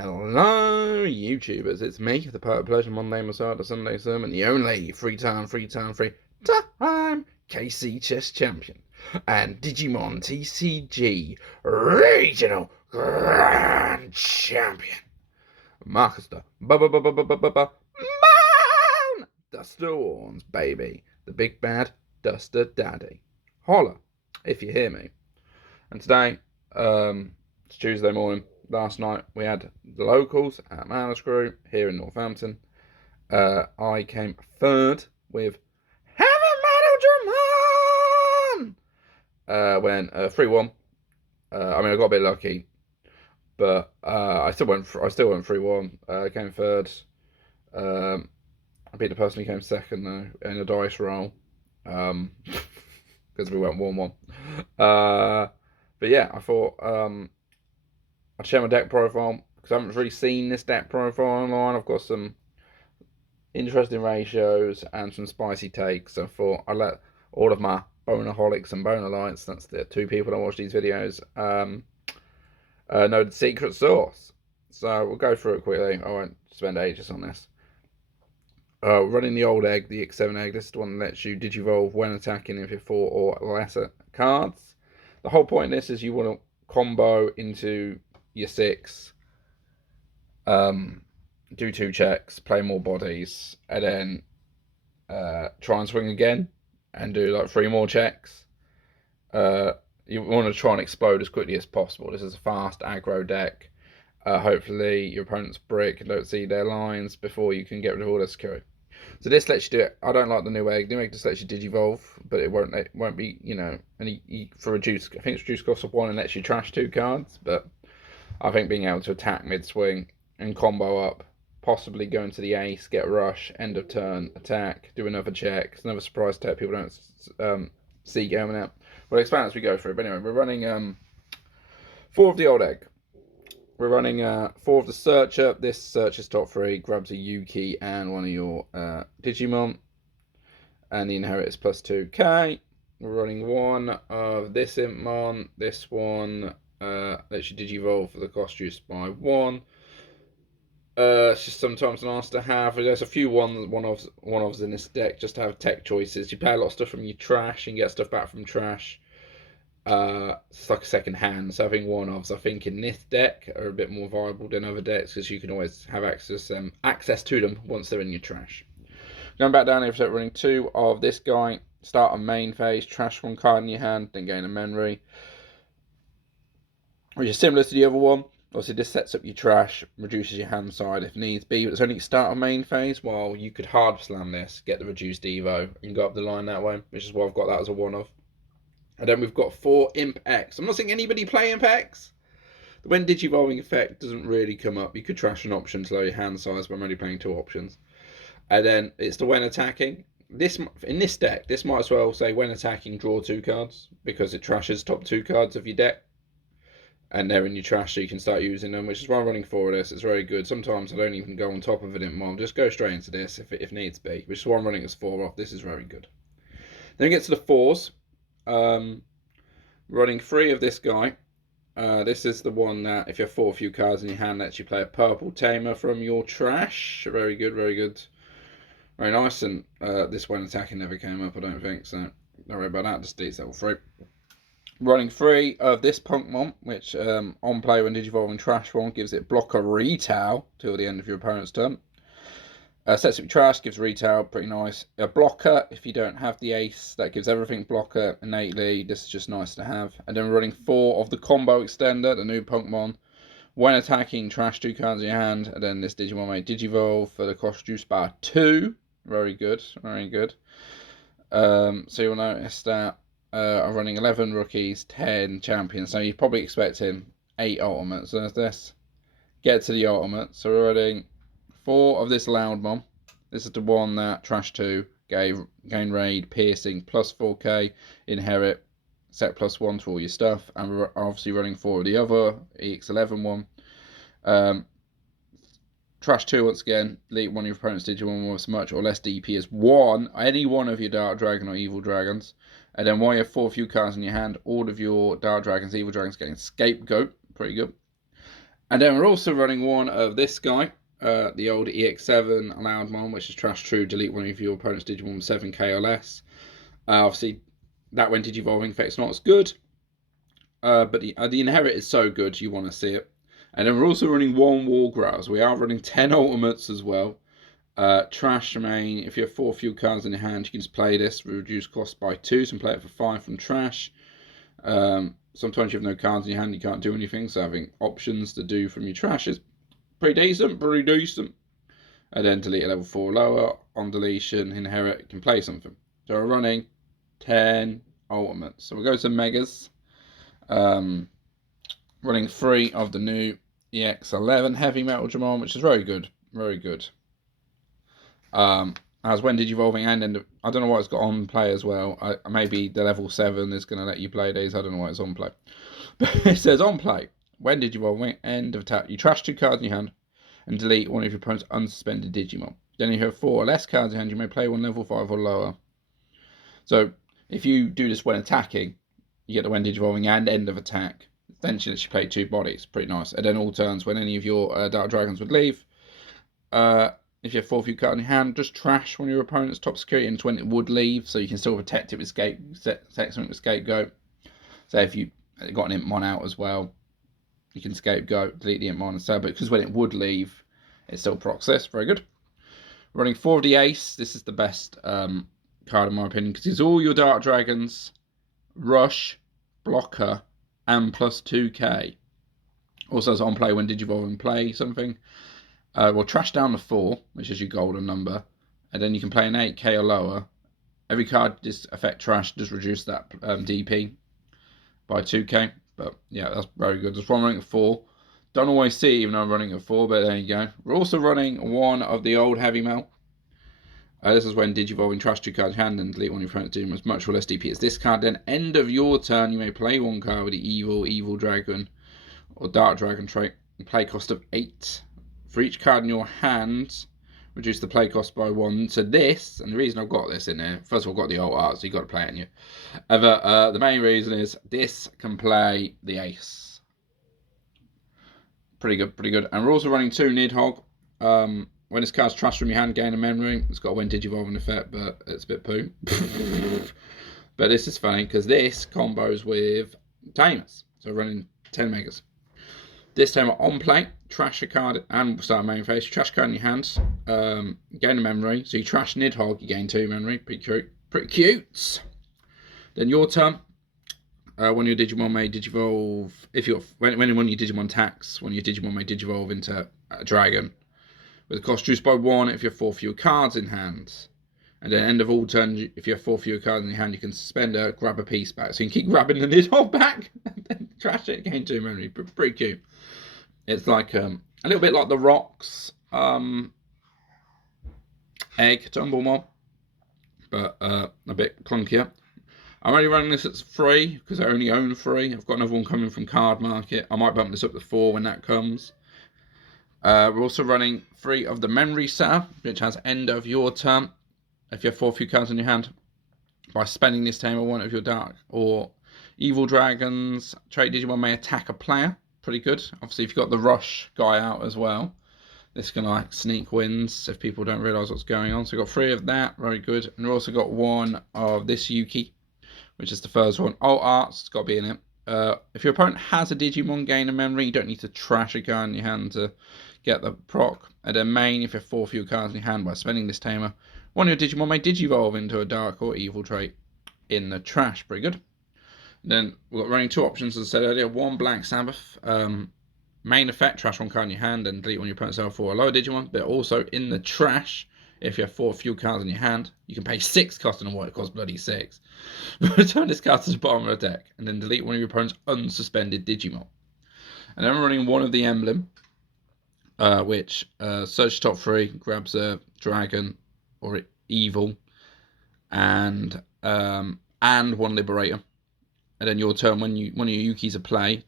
Hello, YouTubers. It's me, the Poet of Pleasure, Monday Messiah, the Sunday Sermon, the only free time KC Chess Champion, and Digimon TCG Regional Grand Champion, Marcus the Duster Warns, baby, the big bad Duster Daddy. Holla, if you hear me. And today, it's Tuesday morning. Last night we had the locals at Manuscrew here in Northampton. I came third with Heavymetaldra. When 3-1. I mean, I got a bit lucky, but I still went 3-1. Came third. I beat the person who came second though in a dice roll, because we went 1-1. But yeah, I thought I'd share my deck profile because I haven't really seen this deck profile online. I've got some interesting ratios and some spicy takes. So I thought I'd let all of my bonaholics and bonalites, that's the two people that watch these videos, know the secret sauce. So we'll go through it quickly. I won't spend ages on this. Running the old egg, the X7 egg. This is the one that lets you digivolve when attacking if you're 4 or lesser cards. The whole point of this is you want to combo into your 6, do 2 checks, play more bodies, and then try and swing again and do like 3 more checks. You want to try and explode as quickly as possible. This is a fast aggro deck. Hopefully your opponent's brick and don't see their lines before you can get rid of all their security. So this lets you do it. I don't like the new egg. The new egg just lets you digivolve, but it won't be, you know, for reduced, I think it's reduced cost of 1 and lets you trash 2 cards, but I think being able to attack mid-swing and combo up, possibly go into the ace, get rush, end of turn, attack, do another check. It's another surprise tech people don't see going out. We'll expand as we go through. But anyway, we're running 4 of the old egg. We're running 4 of the Searcher. This Searcher's top 3, grabs a Yuki and one of your Digimon. And the Inherit is plus 2k. We're running 1 of this Impmon. This one lets you Digivolve for the cost reduced by 1. It's just sometimes nice to have. There's a few one-offs in this deck just to have tech choices. You play a lot of stuff from your trash and get stuff back from trash. It's like a second hand, so having one-offs I think in this deck are a bit more viable than other decks because you can always have access to them once they're in your trash. Going back down here, for running 2 of this guy. Start on main phase, trash 1 card in your hand, then gain a memory, which is similar to the other one. Obviously this sets up your trash, reduces your hand side if needs be, but it's only start on main phase, while you could hard slam this, get the reduced Evo and go up the line that way, which is why I've got that as a one-off. And then we've got 4 Imp X. I'm not seeing anybody play Imp X. The when Digivolving effect doesn't really come up. You could trash an option to lower your hand size, but I'm only playing 2 options. And then it's the when attacking. In this deck, this might as well say when attacking, draw 2 cards, because it trashes top 2 cards of your deck. And they're in your trash, so you can start using them, which is why I'm running 4 of this. It's very good. Sometimes I don't even go on top of it in Mom. Just go straight into this if needs be, which is why I'm running as 4 off. This is very good. Then we get to the 4s. Running 3 of this guy. This is the one that if you have 4 few cards in your hand lets you play a purple tamer from your trash. Very good, very good, very nice. And this when attacking never came up, I don't think, so don't worry about that. Just delete level 3. Running 3 of this Punkmon, which on play when Digivolving trash 1 gives it blocker retail till the end of your opponent's turn. Sets up your trash, gives retail, pretty nice. A blocker, if you don't have the ace, that gives everything blocker innately. This is just nice to have. And then we're running 4 of the combo extender, the new Punkmon. When attacking, trash 2 cards in your hand, and then this Digimon may Digivolve for the cost reduced by 2. Very good, very good. So you'll notice that I'm running 11 rookies, 10 champions. So you're probably expecting 8 ultimates. So there's this. Get to the ultimate. So we're running 4 of this Loudmon. This is the one that trash 2 gain raid, piercing, plus 4k, inherit, set plus 1 to all your stuff. And we're obviously running 4 of the other EX11 one. Trash 2 once again, delete one of your opponent's Digimon with as much or less DP as 1, any one of your Dark Dragon or Evil Dragons. And then while you have 4 few cards in your hand, all of your Dark Dragons, Evil Dragons getting Scapegoat, pretty good. And then we're also running one of this guy, the old EX7 allowed mon, which is trash true, delete one of your opponent's Digimon with 7k or less. Obviously, that when Digivolving effect's not as good, but the Inherit is so good, you want to see it. And then we're also running one War Growls. We are running 10 ultimates as well. Trash main, if you have 4 fuel cards in your hand, you can just play this, reduce cost by 2, so you can play it for 5 from trash. Sometimes you have no cards in your hand, you can't do anything, so having options to do from your trash is pretty decent. And then delete a level 4 lower, on deletion, Inherit, you can play something. So we're running 10 ultimates. So we'll go to Megas. Running 3 of the new EX11 Heavymetaldra, which is very good. As when Digivolving and I don't know why it's got on play as well. Maybe the level 7 is going to let you play these. I don't know why it's on play. But it says on play. When Digivolving, end of attack. You trash 2 cards in your hand and delete one of your opponent's unsuspended Digimon. Then if you have 4 or less cards in your hand, you may play one level 5 or lower. So if you do this when attacking, you get the when Digivolving and end of attack. Essentially, you play 2 bodies. Pretty nice. And then all turns when any of your Dark Dragons would leave. If you have 4 fuel cards in your hand, just trash one of your opponent's top security, and it's when it would leave, so you can still protect it with Scapegoat. So if you got an Impmon out as well, you can Scapegoat, delete the Impmon and sell, but because when it would leave, it still procs this. Very good. Running 4 of the Ace. This is the best card in my opinion, because it's all your Dark Dragons, Rush, Blocker, and plus 2k. Also, it's on play when Digivolve play something. We'll trash down the 4, which is your golden number, and then you can play an 8k or lower. Every card this effect trash does reduce that DP by 2k. But yeah, that's very good. Just one running at 4. Don't always see it even though I'm running at 4, but there you go. We're also running one of the old Heavy Melt. This is when Digivolving trash 2 cards in hand and delete one of your opponent's Digimon with much or less DP as this card. Then end of your turn, you may play 1 card with the Evil Dragon or Dark Dragon trait. Play cost of 8. For each card in your hand, reduce the play cost by 1. So this, and the reason I've got this in there, first of all, I've got the alt art, so you've got to play it in you. But the main reason is this can play the Ace. Pretty good. And we're also running 2 Nidhogg. When this card's trashed from your hand, gain a memory. It's got a when Digivolving effect, but it's a bit poo. But this is funny, because this combos with Tamers. So we're running 10 Megas. This time on play, trash a card and start main phase. You trash a card in your hands, gain a memory. So you trash Nidhogg, you gain 2 memory. Pretty cute. Then your turn. When your Digimon may Digivolve, when one of your Digimon attacks, one of your Digimon may Digivolve into a dragon. With the cost reduced by 1 if you have 4 fewer cards in hand. And then end of all turn, if you have 4 fewer cards in your hand, you can suspend her, grab a piece back. So you can keep grabbing the Nidhogg back and then trash it, gain 2 memory. Pretty cute. It's like a little bit like the Rocks Egg Tumblemon, but a bit clunkier. I'm only running this at 3 because I only own 3. I've got another one coming from Card Market. I might bump this up to 4 when that comes. We're also running 3 of the Memory Setter, which has end of your turn. If you have 4 few cards in your hand, by spending this time, one of your Dark or Evil Dragons trait Digimon may attack a player. Pretty good. Obviously, if you've got the Rush guy out as well, this can like sneak wins if people don't realise what's going on. So we've got 3 of that, very good. And we've also got 1 of this Yuki, which is the first one. Alt Arts, it's got to be in it. If your opponent has a Digimon gain a memory, you don't need to trash a card in your hand to get the proc. And then main, if you have 4 fewer cards in your hand by spending this tamer, one of your Digimon may Digivolve into a Dark or Evil trait in the trash. Pretty good. Then we've got running 2 options, as I said earlier. 1 Black Sabbath. Main effect, trash 1 card in your hand and delete one of your opponent's level 4 or lower Digimon. But also in the trash, if you have 4 few cards in your hand, you can pay 6 cost and what it costs bloody 6. Return this card to the bottom of the deck and then delete one of your opponent's unsuspended Digimon. And then we're running 1 of the emblem, which search top 3, grabs a dragon or evil and 1 liberator. And then your turn, when one of your Yukis are played,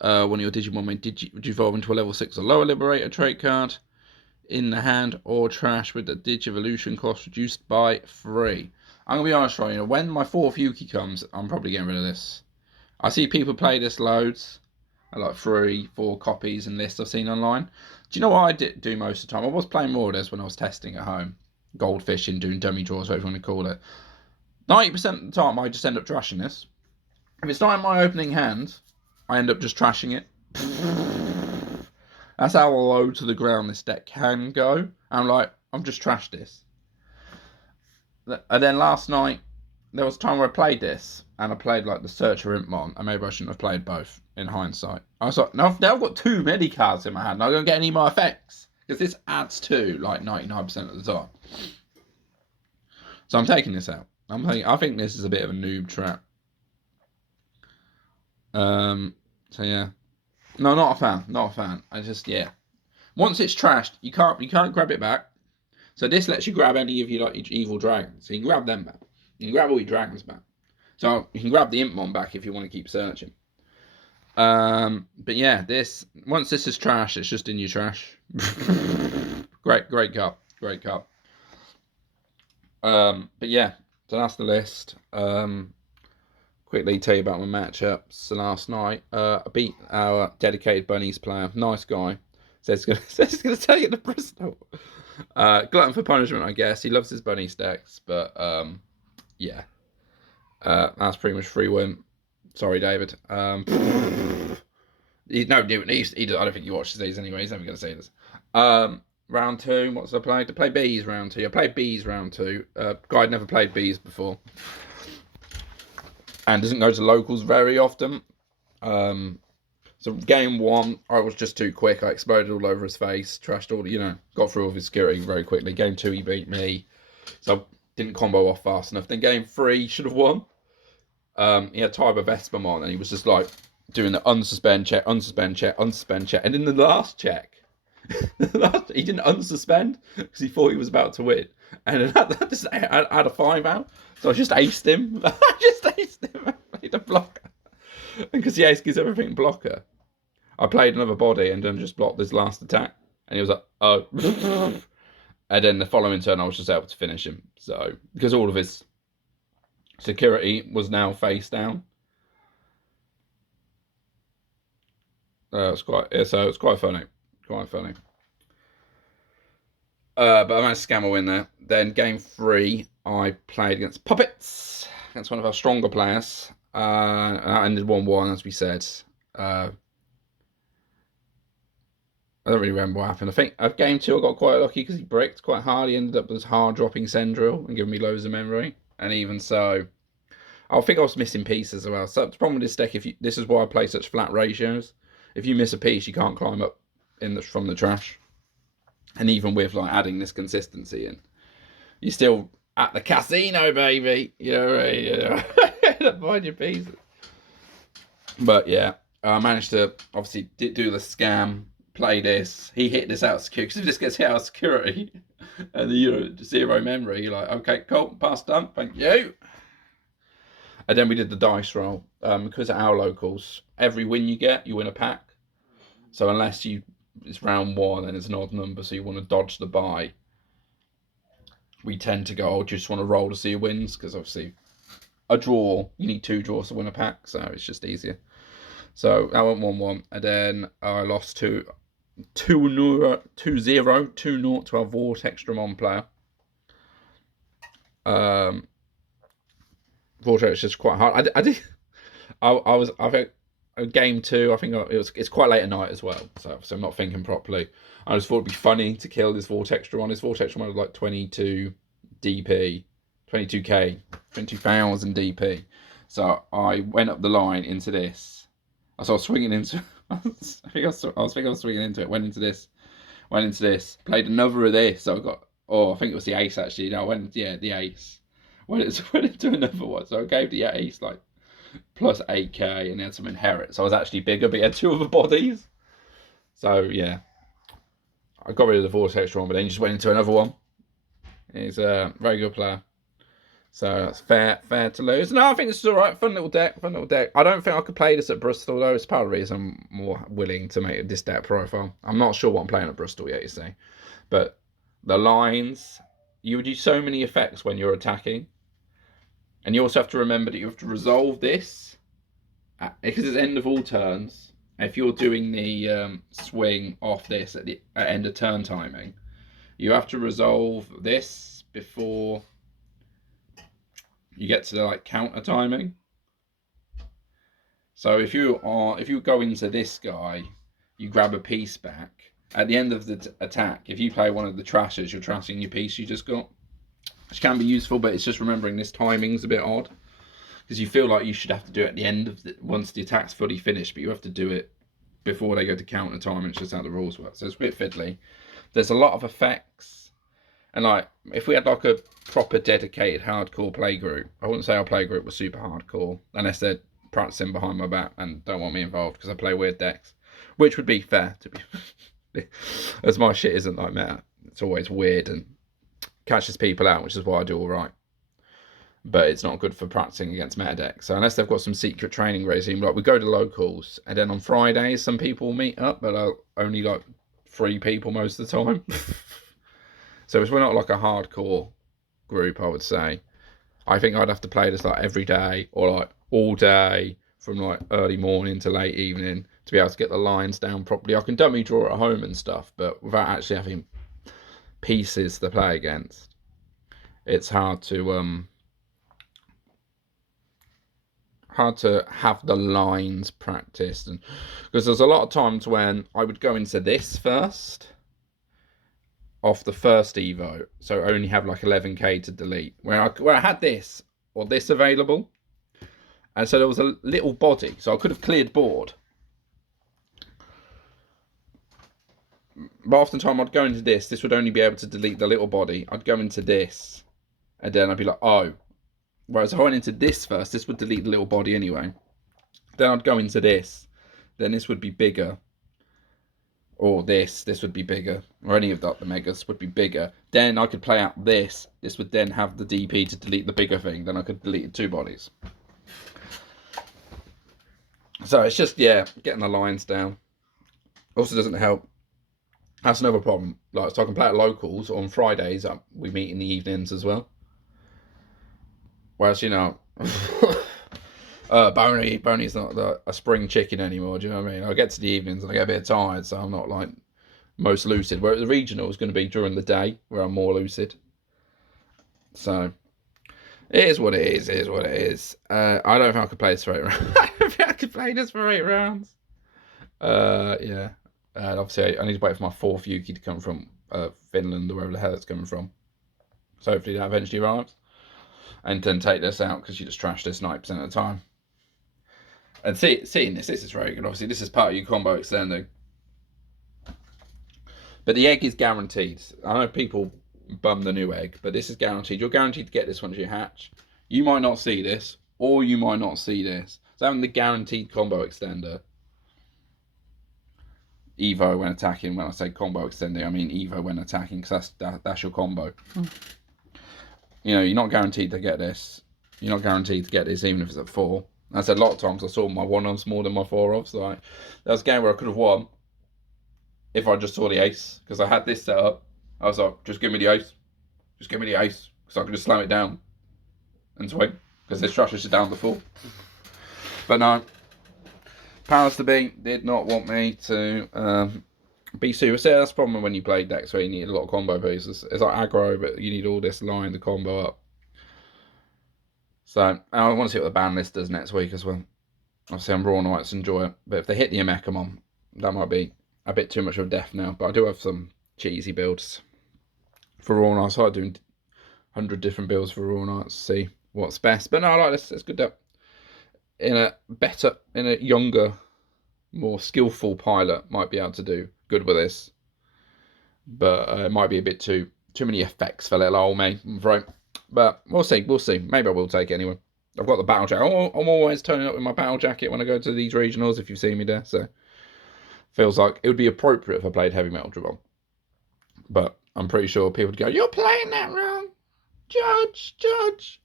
one of your Digimon may Digivolve into a level 6 or lower liberator trait card in the hand or trash with the Digivolution cost reduced by 3. I'm going to be honest, right, when my 4th Yuki comes, I'm probably getting rid of this. I see people play this loads. like 3-4 copies and lists I've seen online. Do you know what I do most of the time? I was playing more of this when I was testing at home, goldfishing, doing dummy draws, whatever you want to call it. 90% of the time, I just end up trashing this. If it's not in my opening hand, I end up just trashing it. That's how low to the ground this deck can go. I'm like, I've just trashed this. And then last night, there was a time where I played this, and I played like the Searcher Impmon, and maybe I shouldn't have played both in hindsight. I was like, no, now I've got too many cards in my hand, I'm not going to get any more effects, because this adds to like 99% of the time. So I'm taking this out. I think this is a bit of a noob trap. So yeah. No, not a fan. Not a fan. I just, yeah. Once it's trashed, you can't grab it back. So this lets you grab any of your like your evil dragons. So you can grab them back. You can grab all your dragons back. So you can grab the Impmon back if you want to keep searching. But yeah, once this is trash, it's just in your trash. Great cup. Great cup. But yeah, so that's the list. Quickly tell you about my matchups. So last night, I beat our dedicated bunnies player. Nice guy. Says he's gonna take it to Bristol. Glutton for punishment, I guess. He loves his bunny stacks, but yeah. That's pretty much free win. Sorry, David. I don't think he watches these anyway. He's never going to say this. Round 2, what's I played? To play bees round 2. I played bees round 2. Guy had never played bees before. And doesn't go to locals very often. So game 1, I was just too quick. I exploded all over his face, trashed all, got through all of his security very quickly. Game 2, he beat me. So didn't combo off fast enough. Then game 3, he should have won. He had Tiber Vespermon, and he was just like doing the unsuspend check, and in the last check, he didn't unsuspend because he thought he was about to win, and I had a 5 out, so I just aced him. I made a blocker, and because the ace gives everything blocker, I played another body and then just blocked this last attack, and he was like, oh. And then the following turn, I was just able to finish him. So, because all of his security was now face down. It's quite funny. Quite funny. But I managed to scam a win there. Then game 3, I played against Puppets, against one of our stronger players. And that ended 1-1, as we said. I don't really remember what happened. I think at game 2 I got quite lucky because he bricked quite hard. He ended up with hard dropping Sendril and giving me loads of memory. And even so, I think I was missing pieces as well. So the problem with this deck, this is why I play such flat ratios. If you miss a piece, you can't climb up from the trash. And even with like adding this consistency in, you're still at the casino, baby. You're find your pieces. But yeah, I managed to obviously do the scam. Play this. He hit this out of security. Because if this gets hit out of security and the 0 memory, you're like, okay, cool, pass done, thank you. And then we did the dice roll. Because at our locals, every win you get, you win a pack. So unless it's round 1 and it's an odd number, so you want to dodge the bye, we tend to go, just want to roll to see who wins, because obviously a draw, you need 2 draws to win a pack, so it's just easier. So I went 1-1, and then I lost 2-0 to our Vortex Dramon player. Vortex is just quite hard. I think game 2. I think it's quite late at night as well, so I'm not thinking properly. I just thought it'd be funny to kill this Vortex Dramon. This Vortex Dramon was like 22 DP, 22k, 22,000 DP. So I went up the line into this. So I was swinging into. I was swinging into it. Went into this. Played another of this. So I got. I think it was the ace actually. No, the ace. Went into another one. So I gave the ace like plus 8k, and he had some inherit. So I was actually bigger, but he had 2 other bodies. So yeah, I got rid of the Vortex one, but then just went into another one. He's a very good player. So that's fair to lose. No, I think this is alright. Fun little deck. I don't think I could play this at Bristol though. It's part of the reason I'm more willing to make this deck profile. I'm not sure what I'm playing at Bristol yet, you see. But the lines, you would use so many effects when you're attacking. And you also have to remember that you have to resolve this because it's end of all turns. if you're doing the swing off this at end of turn timing, you have to resolve this before you get to the like counter timing. So if you go into this guy, you grab a piece back. At the end of the attack, if you play one of the trashes, you're trashing your piece you just got, which can be useful, but it's just remembering this timing's a bit odd. Because you feel like you should have to do it at the end of once the attack's fully finished, but you have to do it before they go to counter time. It's just how the rules work. So it's a bit fiddly. There's a lot of effects. And like, if we had like a proper dedicated hardcore play group, I wouldn't say our play group was super hardcore, unless they're practicing behind my back and don't want me involved because I play weird decks, which would be fair to be, as my shit isn't like meta. It's always weird and catches people out, which is why I do all right. But it's not good for practicing against meta decks. So unless they've got some secret training regime, like we go to locals, and then on Fridays some people will meet up, but only like 3 people most of the time. So we're not like a hardcore group, I would say. I think I'd have to play this like every day or like all day from like early morning to late evening to be able to get the lines down properly. I can dummy draw at home and stuff, but without actually having pieces to play against, it's hard to have the lines practiced. And because there's a lot of times when I would go into this first off the first Evo, so I only have like 11k to delete, where I had this or this available, and so there was a little body, so I could have cleared board, but often time I'd go into this would only be able to delete the little body. I'd go into this and then I'd be like, oh, whereas if I went into this first, this would delete the little body anyway. Then I'd go into this, then this would be bigger, or this would be bigger, or any of the megas would be bigger. Then I could play out this would then have the DP to delete the bigger thing, then I could delete 2 bodies. So it's just, yeah, getting the lines down. Also doesn't help. That's another problem. Like, so I can play at locals on Fridays, we meet in the evenings as well. Whereas, you know, Boney's not a spring chicken anymore, do you know what I mean? I get to the evenings and I get a bit tired, so I'm not like most lucid. Whereas the regional is going to be during the day, where I'm more lucid. So it is what it is. It is what it is. I don't think I could play this for 8 rounds. I don't think I could play this for 8 rounds. Yeah. And obviously I need to wait for my 4th Yuki to come from Finland or wherever the hell it's coming from. So hopefully that eventually arrives. And then take this out because you just trash this 90% of the time. And seeing this is very good. Obviously, this is part of your combo extending. But the egg is guaranteed. I know people bum the new egg, but this is guaranteed. You're guaranteed to get this once you hatch. You might not see this, or you might not see this. So having the guaranteed combo extender. Evo when attacking. When I say combo extending, I mean Evo when attacking, because that's your combo. You know, you're not guaranteed to get this. You're not guaranteed to get this even if it's at 4. I said a lot of times I saw my 1-offs more than my 4-offs. Like, that was a game where I could have won if I just saw the ace, because I had this set up. I was like, just give me the ace. Just give me the ace, because I could just slam it down and swing, because this trash is down the full. But no, powers to be did not want me to be super. See, that's the problem when you play decks where you need a lot of combo pieces. It's like aggro, but you need all this line to combo up. So, I want to see what the ban list does next week as well. Obviously, I'm Raw Knights, enjoy it. But if they hit the Emechamon, that might be a bit too much of a death now. But I do have some cheesy builds for Raw Knights. I started doing 100 different builds for Raw Knights to see what's best. But no, I like this. It's good that in a younger, more skillful pilot might be able to do good with this. But it might be a bit too many effects for little old me, I'm afraid. But we'll see. Maybe I will take it anyway. I've got the battle jacket. I'm always turning up with my battle jacket when I go to these regionals, if you've seen me there. So feels like it would be appropriate if I played Heavymetaldra. But I'm pretty sure people would go, "You're playing that wrong. Judge.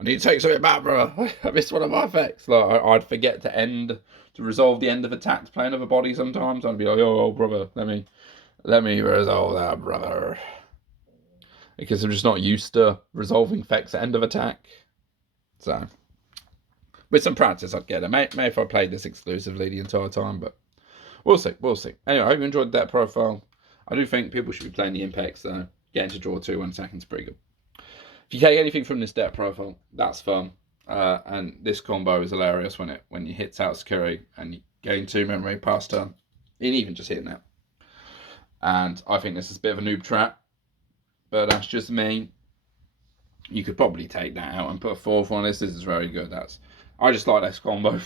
I need to take something back, bro. I missed one of my effects." Like, I'd forget to resolve the end of attack to play another body sometimes. I'd be like, "Oh, brother, let me resolve that, brother." Because I'm just not used to resolving effects at end of attack. So, with some practice, I'd get it. Maybe if I played this exclusively the entire time, but We'll see. We'll see. Anyway, I hope you enjoyed that profile. I do think people should be playing the Impex though. Getting to draw 2 1 seconds pretty good. If you take anything from this deck profile, that's fun. And this combo is hilarious when you hit out security and you gain 2 memory past turn. And even just hitting that. And I think this is a bit of a noob trap. But that's just me. You could probably take that out and put a 4th on this. This is very good. I just like this combo.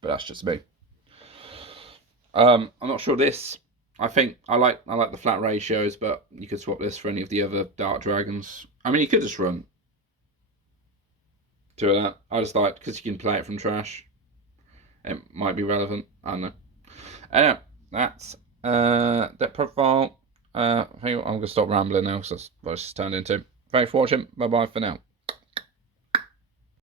But that's just me. I'm not sure this. I think I like the flat ratios, but you could swap this for any of the other Dark Dragons. I mean, you could just run 2 of that. I just like, because you can play it from trash. It might be relevant. I don't know. Anyway, that's that profile. I think I'm going to stop rambling now because that's what it's turned into. Thanks for watching. Bye bye for now.